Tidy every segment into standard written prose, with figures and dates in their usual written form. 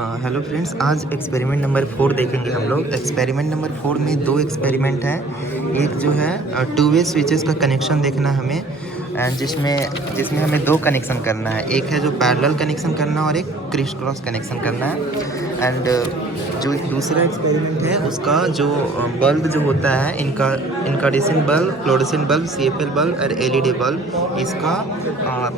Hello friends, आज experiment number 4 देखेंगे हम लोग। एक्सपेरिमेंट नंबर 4 में दो एक्सपेरिमेंट हैं। एक जो है टू वे स्विचेस का कनेक्शन देखना हमें, एंड जिसमें जिसमें हमें दो कनेक्शन करना है। एक है जो पैरेलल कनेक्शन करना है और एक क्रिस क्रॉस कनेक्शन करना है। एंड जो दूसरा एक्सपेरिमेंट है उसका जो बल्ब जो होता है, incandescent bulb, fluorescent bulb, CFL bulb और एलईडी बल्ब, इसका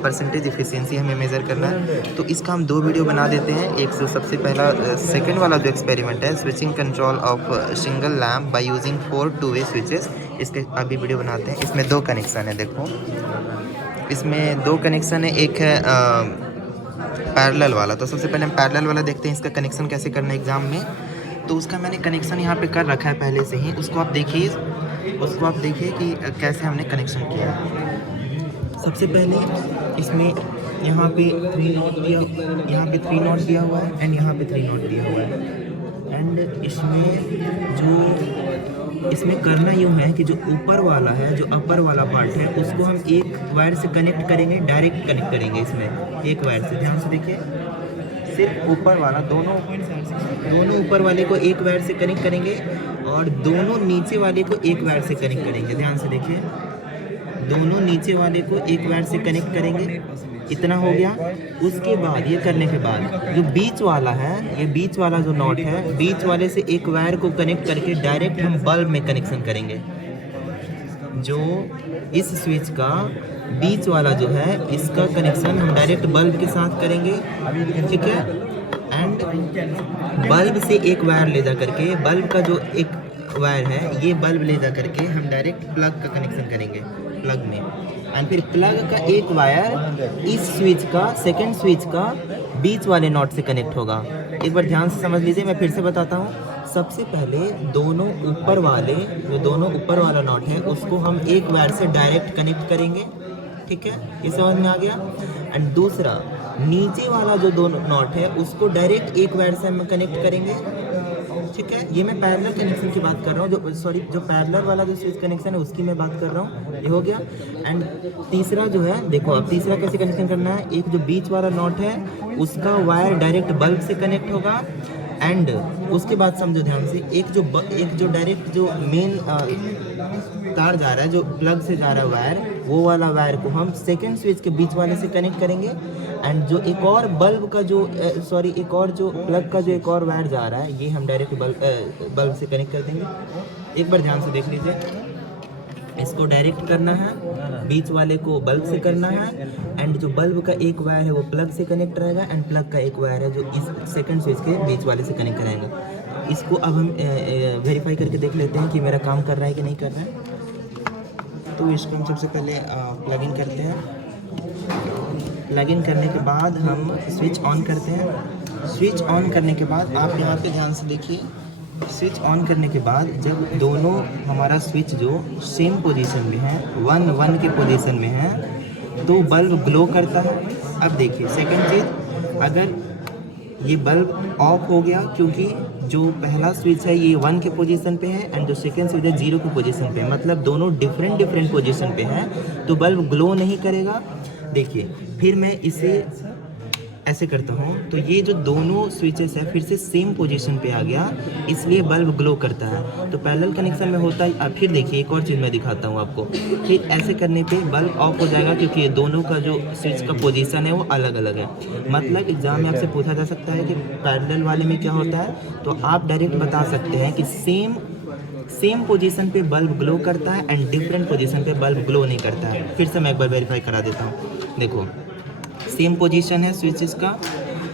परसेंटेज एफिशिएंसी हमें मेज़र करना है। तो इसका हम दो वीडियो बना देते हैं। एक जो सबसे पहला सेकंड वाला जो एक्सपेरिमेंट है, switching control of single lamp by using 4 two way switches, इसके अभी वीडियो बनाते हैं। इसमें दो कनेक्शन है, देखो इसमें दो कनेक्शन है। एक है पैरेलल वाला। तो सबसे पहले हम पैरेलल वाला देखते हैं, इसका कनेक्शन कैसे करना है एग्ज़ाम में। तो उसका मैंने कनेक्शन यहाँ पे कर रखा है पहले से ही, उसको आप देखिए कि कैसे हमने कनेक्शन किया। सबसे पहले इसमें यहाँ पे 3 नॉट दिया, यहाँ पे 3 नॉट दिया हुआ है एंड यहाँ पे 3 नॉट दिया हुआ है। एंड इसमें करना यूँ है कि जो ऊपर वाला है, जो अपर वाला पार्ट है, उसको हम एक वायर से कनेक्ट करेंगे, डायरेक्ट कनेक्ट करेंगे इसमें एक वायर से। ध्यान से देखिए, सिर्फ ऊपर वाला, दोनों ऊपर वाले को एक वायर से कनेक्ट करेंगे और दोनों नीचे वाले को एक वायर से कनेक्ट करेंगे। ध्यान से देखिए, दोनों नीचे वाले को एक वायर से कनेक्ट करेंगे। इतना हो गया। उसके बाद ये करने के बाद जो बीच वाला है, ये बीच वाला जो नॉट है, बीच वाले से एक वायर को कनेक्ट करके डायरेक्ट हम बल्ब में कनेक्शन करेंगे। जो इस स्विच का बीच वाला जो है, इसका कनेक्शन हम डायरेक्ट बल्ब के साथ करेंगे, ठीक है। एंड बल्ब से एक वायर ले जा करके, बल्ब का जो एक वायर है, ये बल्ब ले जा करके हम डायरेक्ट प्लग का कनेक्शन करेंगे प्लग में। एंड फिर प्लग का एक वायर इस स्विच का, सेकंड स्विच का बीच वाले नॉट से कनेक्ट होगा। एक बार ध्यान से समझ लीजिए, मैं फिर से बताता हूँ। सबसे पहले दोनों ऊपर वाला नॉट है, उसको हम एक वायर से डायरेक्ट कनेक्ट करेंगे, ठीक है, ये समझ में आ गया। एंड दूसरा नीचे वाला जो दो नॉट है, उसको डायरेक्ट एक वायर से हम कनेक्ट करेंगे, ठीक है। ये मैं पैरेलल कनेक्शन की बात कर रहा हूँ, जो पैरेलल वाला जो स्विच कनेक्शन है उसकी मैं बात कर रहा हूँ। ये हो गया। एंड तीसरा जो है, देखो अब तीसरा कैसे कनेक्शन करना है। एक जो बीच वाला नॉट है, उसका वायर डायरेक्ट बल्ब से कनेक्ट होगा। एंड उसके बाद समझो ध्यान से, एक जो डायरेक्ट जो मेन तार जा रहा है, जो प्लग से जा रहा है वायर, वो वाला वायर को हम सेकेंड स्विच के बीच वाले से कनेक्ट करेंगे। एंड जो एक और बल्ब का जो एक और जो प्लग का जो एक और वायर जा रहा है, ये हम डायरेक्ट बल्ब से कनेक्ट कर देंगे। एक बार ध्यान से देख लीजिए, इसको डायरेक्ट करना है, बीच वाले को बल्ब से करना है। एंड जो बल्ब का एक वायर है वो प्लग से कनेक्ट रहेगा, एंड प्लग का एक वायर है जो इस सेकंड स्विच के बीच वाले से कनेक्ट कराएंगे। इसको अब हम वेरीफाई करके देख लेते हैं कि मेरा काम कर रहा है कि नहीं कर रहा है। तो इसको हम सबसे पहले प्लग इन करते हैं। प्लग इन करने के बाद हम स्विच ऑन करते हैं। स्विच ऑन करने के बाद आप यहाँ पे ध्यान से देखिए, स्विच ऑन करने के बाद जब दोनों हमारा स्विच जो सेम पोजीशन में है, 1 के पोजीशन में है, तो बल्ब ग्लो करता है। अब देखिए सेकंड चीज़, अगर ये बल्ब ऑफ हो गया, क्योंकि जो पहला स्विच है ये 1 के पोजीशन पे है एंड जो सेकंड स्विच है 0 के पोजीशन पे है, मतलब दोनों डिफरेंट पोजीशन पे है, तो बल्ब ग्लो नहीं करेगा। देखिए फिर मैं इसे ऐसे करता हूँ, तो ये जो दोनों स्विचेस है फिर से सेम पोजीशन पे आ गया, इसलिए बल्ब ग्लो करता है। तो पैरेलल कनेक्शन में होता है। अब फिर देखिए, एक और चीज़ मैं दिखाता हूँ आपको। फिर ऐसे करने पे बल्ब ऑफ हो जाएगा, क्योंकि ये दोनों का जो स्विच का पोजीशन है वो अलग अलग है। मतलब एग्जाम में आपसे पूछा जा सकता है कि पैरेलल वाले में क्या होता है, तो आप डायरेक्ट बता सकते हैं कि सेम पोजीशन पे बल्ब ग्लो करता है एंड डिफरेंट पोजीशन पे बल्ब ग्लो नहीं करता है। फिर से मैं एक बार वेरीफाई करा देता हूँ। देखो सेम पोजीशन है स्विचेस का,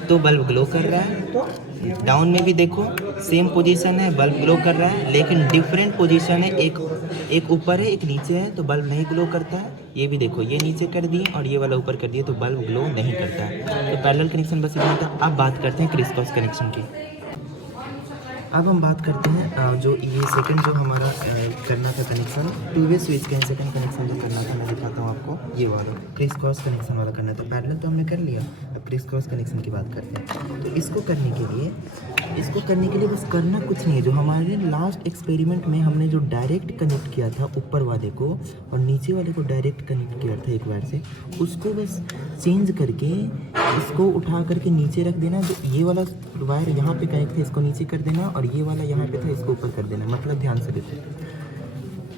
तो बल्ब ग्लो कर रहा है। डाउन में भी देखो सेम पोजीशन है, बल्ब ग्लो कर रहा है, लेकिन डिफरेंट पोजीशन है, एक ऊपर है एक नीचे है, तो बल्ब नहीं ग्लो करता है। ये भी देखो, ये नीचे कर दिए और ये वाला ऊपर कर दिए, तो बल्ब ग्लो नहीं करता है। तो पैरेलल कनेक्शन बस इतना था। अब बात करते हैं क्रिस क्रॉस कनेक्शन की। अब हम बात करते हैं जो ये सेकंड जो हमारा करना था कनेक्शन, टू वे स्विच का सेकंड कनेक्शन जो करना था, मैं दिखाता हूँ आपको। ये वाला क्रिस क्रॉस कनेक्शन वाला करना था। पैरेलल तो हमने कर लिया, अब क्रिस क्रॉस कनेक्शन की बात करते हैं। तो इसको करने के लिए बस करना कुछ नहीं है। जो हमारे लास्ट एक्सपेरिमेंट में हमने जो डायरेक्ट कनेक्ट किया था ऊपर वाले को और नीचे वाले को डायरेक्ट कनेक्ट किया था एक वायर से, उसको बस चेंज करके इसको उठा करके नीचे रख देना। जो ये वाला वायर यहाँ पे कनेक्ट था इसको नीचे कर देना और ये वाला यहाँ पे था इसको ऊपर कर देना। मतलब ध्यान से देखो,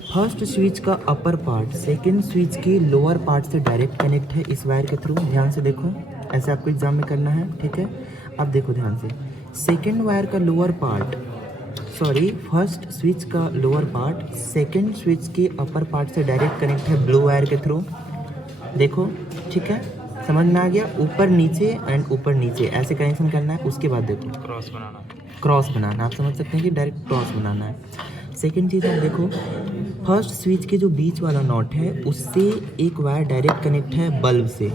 फर्स्ट स्विच का अपर पार्ट सेकंड स्विच के लोअर पार्ट से डायरेक्ट कनेक्ट है इस वायर के थ्रू। ध्यान से देखो, ऐसे आपको एग्जाम में करना है, ठीक है। अब देखो ध्यान से, सेकंड वायर का लोअर पार्ट फर्स्ट स्विच का लोअर पार्ट सेकंड स्विच के अपर पार्ट से डायरेक्ट कनेक्ट है ब्लू वायर के थ्रू। देखो, ठीक है, समझ में आ गया। ऊपर नीचे एंड ऊपर नीचे ऐसे कनेक्शन करना है। उसके बाद देखो क्रॉस बनाना, आप समझ सकते हैं कि डायरेक्ट क्रॉस बनाना है। सेकेंड चीज़ आप देखो, फर्स्ट स्विच के जो बीच वाला नॉट है उससे एक वायर डायरेक्ट कनेक्ट है बल्ब से,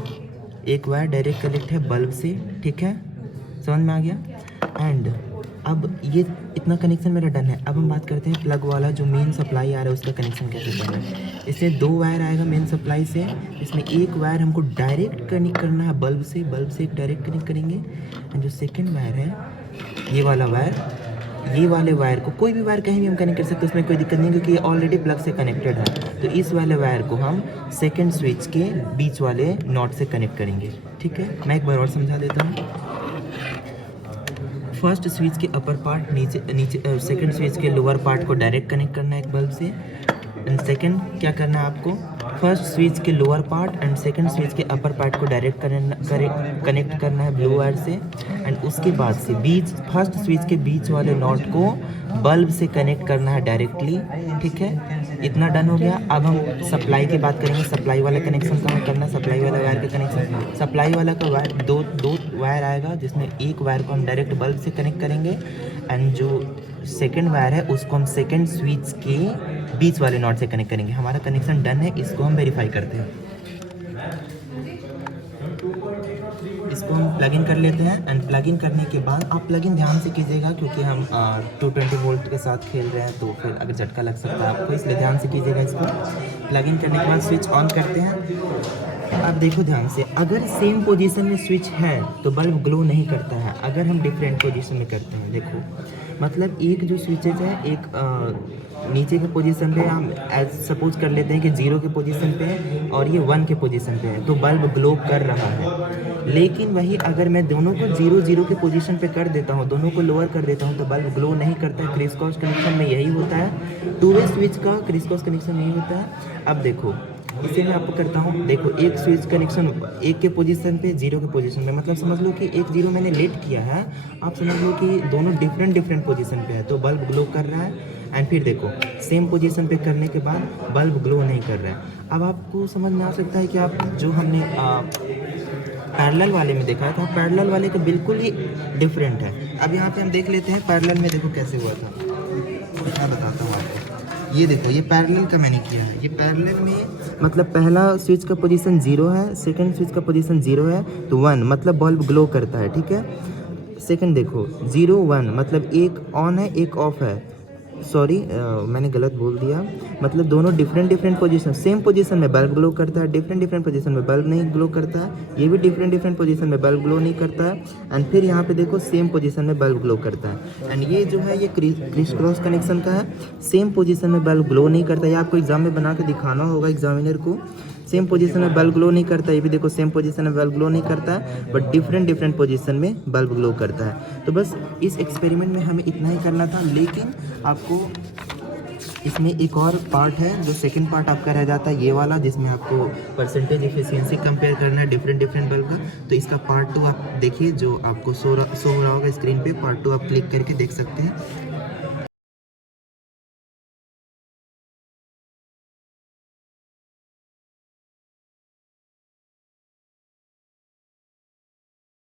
एक वायर डायरेक्ट कनेक्ट है बल्ब से, ठीक है, समझ में आ गया। एंड अब ये इतना कनेक्शन मेरा डन है। अब हम बात करते हैं प्लग वाला जो मेन सप्लाई आ रहा है उसका कनेक्शन कैसे करना है। इसमें 2 वायर आएगा मेन सप्लाई से, इसमें एक वायर हमको डायरेक्ट कनेक्ट करना है बल्ब से एक डायरेक्ट कनेक्ट करेंगे। एंड जो सेकेंड वायर है ये वाला वायर, ये वाले वायर को कोई भी वायर कहीं भी हम कनेक्ट कर सकते हैं, उसमें कोई दिक्कत नहीं क्योंकि ये ऑलरेडी प्लग से कनेक्टेड है। तो इस वाले वायर को हम सेकंड स्विच के बीच वाले नॉट से कनेक्ट करेंगे, ठीक है। मैं एक बार और समझा देता हूँ। फर्स्ट स्विच के अपर पार्ट नीचे सेकंड स्विच के लोअर पार्ट को डायरेक्ट कनेक्ट करना है एक बल्ब से। एंड सेकंड क्या करना है आपको, फर्स्ट स्विच के lower part and second switch के अपर पार्ट को डायरेक्ट कनेक्ट करना है ब्लू वायर से। एंड उसके बाद से फर्स्ट स्विच के बीच वाले नॉट को बल्ब से कनेक्ट करना है डायरेक्टली, ठीक है। इतना डन हो गया। अब हम सप्लाई की बात करेंगे। सप्लाई वाला कनेक्शन कहाँ करना है, सप्लाई वाला वायर का कनेक्शन, सप्लाई वाला का वायर दो वायर आएगा जिसमें एक वायर को हम डायरेक्ट बल्ब से कनेक्ट करेंगे एंड जो सेकेंड वायर है उसको हम सेकेंड स्विच के बीच वाले नॉट से कनेक्ट करेंगे। हमारा कनेक्शन डन है, इसको हम वेरीफाई करते हैं। इसको हम प्लग इन कर लेते हैं। एंड प्लग इन करने के बाद आप प्लग इन ध्यान से कीजिएगा क्योंकि हम 220 वोल्ट के साथ खेल रहे हैं तो फिर अगर झटका लग सकता है आपको, इसलिए ध्यान से कीजिएगा। इसको प्लग इन करने के बाद स्विच ऑन करते हैं। अब देखो ध्यान से, अगर सेम पोजीशन में स्विच है तो बल्ब ग्लो नहीं करता है। अगर हम डिफरेंट पोजीशन में करते हैं, देखो मतलब एक जो स्विचेज है, एक नीचे के पोजीशन पे हम एज सपोज कर लेते हैं कि 0 के पोजीशन पे है और ये 1 के पोजीशन पे है तो बल्ब ग्लो कर रहा है। लेकिन वही अगर मैं दोनों को 0 के पोजीशन पे कर देता हूँ, दोनों को लोअर कर देता हूँ तो बल्ब ग्लो नहीं करता है। क्रिस क्रॉस कनेक्शन में यही होता है, 2 वे स्विच का क्रिस क्रॉस कनेक्शन नहीं होता है। अब देखो इसे मैं आपको करता हूँ। देखो एक स्विच कनेक्शन 1 के पोजीशन पे 0 के पोजीशन में, मतलब समझ लो कि 1 0 मैंने लेट किया है, आप समझ लो कि दोनों डिफरेंट पोजीशन पे है तो बल्ब ग्लो कर रहा है। एंड फिर देखो सेम पोजीशन पे करने के बाद बल्ब ग्लो नहीं कर रहा है। अब आपको समझ में आ सकता है कि आप जो हमने पैरेलल वाले में देखा था, पैरेलल वाले का बिल्कुल ही डिफरेंट है। अब यहाँ पे हम देख लेते हैं पैरेलल में देखो कैसे हुआ था, मैं बताता हूँ आपको। ये देखो, ये पैरेलल का मैंने किया है। ये पैरेलल में मतलब पहला स्विच का पोजीशन 0 है, सेकंड स्विच का पोजीशन 0 है तो 1 मतलब बल्ब ग्लो करता है, ठीक है। सेकंड देखो 0 1 मतलब एक ऑन है एक ऑफ है, सॉरी मैंने गलत बोल दिया, मतलब दोनों डिफरेंट पोजीशन, सेम पोजीशन में बल्ब ग्लो करता है, डिफरेंट पोजीशन में बल्ब नहीं ग्लो करता है। ये भी डिफरेंट पोजीशन में बल्ब ग्लो नहीं करता है। एंड फिर यहाँ पे देखो सेम पोजीशन में बल्ब ग्लो करता है। एंड ये जो है ये क्रिस क्रॉस कनेक्शन का है, सेम पोजीशन में बल्ब ग्लो नहीं करता है। ये आपको एग्जाम में बना के दिखाना होगा एग्जामिनर को। सेम पोजीशन में बल्ब ग्लो नहीं करता है, ये भी देखो सेम पोजीशन में बल्ब ग्लो नहीं करता है, बट डिफरेंट पोजीशन में बल्ब ग्लो करता है। तो बस इस एक्सपेरिमेंट में हमें इतना ही करना था, लेकिन आपको इसमें एक और पार्ट है जो सेकंड पार्ट आपका रह जाता है, ये वाला जिसमें आपको परसेंटेज एफिशिएंसी कंपेयर करना है डिफरेंट बल्ब का। तो इसका पार्ट 2 आप देखिए जो आपको शो हो रहा होगा स्क्रीन पे, पार्ट 2 आप क्लिक करके देख सकते हैं।